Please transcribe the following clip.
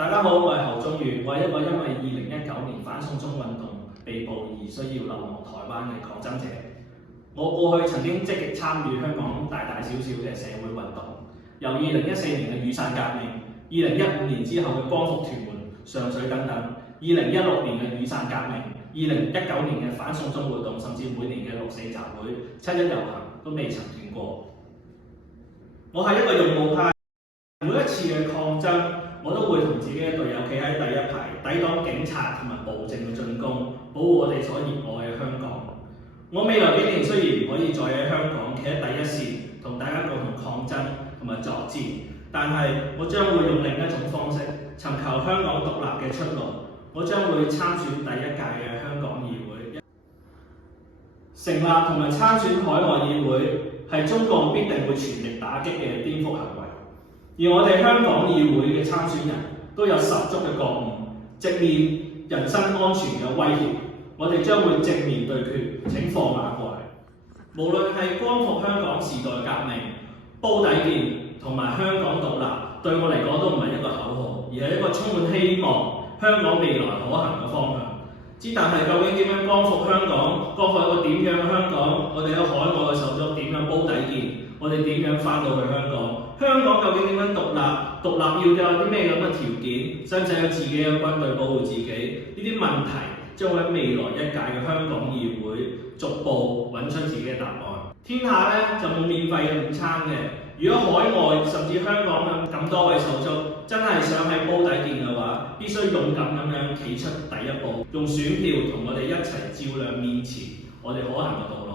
大家好，我係侯宗宇，我係一個因為2019年反送中運動被捕而需要流亡台灣嘅抗爭者。我過去曾經積極參與香港大大小小嘅社會運動，由2014年嘅雨傘革命、2015年之後嘅光復屯門、上水等等，2016年嘅雨傘革命、2019年嘅反送中活動，甚至每年嘅六四集會、七一遊行都未曾斷過。我係一個勇武派，每一次嘅抗爭，我都會同自己嘅隊友企喺第一排，抵擋警察同埋暴政嘅進攻，保護我哋所熱愛嘅香港。我未來幾年雖然唔可以再喺香港企喺第一線，同大家共同抗爭同埋作戰，但係我將會用另一種方式尋求香港獨立嘅出路。我將會參選第一屆嘅香港議會，成立同埋參選海外議會係中共必定會全力打擊嘅顛覆行為。而我哋香港議會嘅參選人都有十足嘅覺悟，直面人身安全嘅威脅，我哋將會正面對決，請放馬過嚟。無論係光復香港時代革命、煲底見同埋香港獨立，對我嚟講都唔係一個口號，而係一個充滿希望香港未來可行嘅方向。但係究竟點樣光復香港？光復一個點樣嘅香港？我哋喺海外嘅手足點樣煲底見？我哋點樣翻到去香港？香港究竟點樣獨立？獨立要有啲咩咁嘅條件？甚至有自己嘅軍隊保護自己？呢啲問題將會喺未來一屆嘅香港議會逐步揾出自己嘅答案。天下咧就冇免費嘅午餐嘅。如果海外甚至香港咁多位手足真係想喺煲底見嘅話，必須勇敢咁樣企出第一步，用選票同我哋一齊照亮面前我哋可行嘅道路。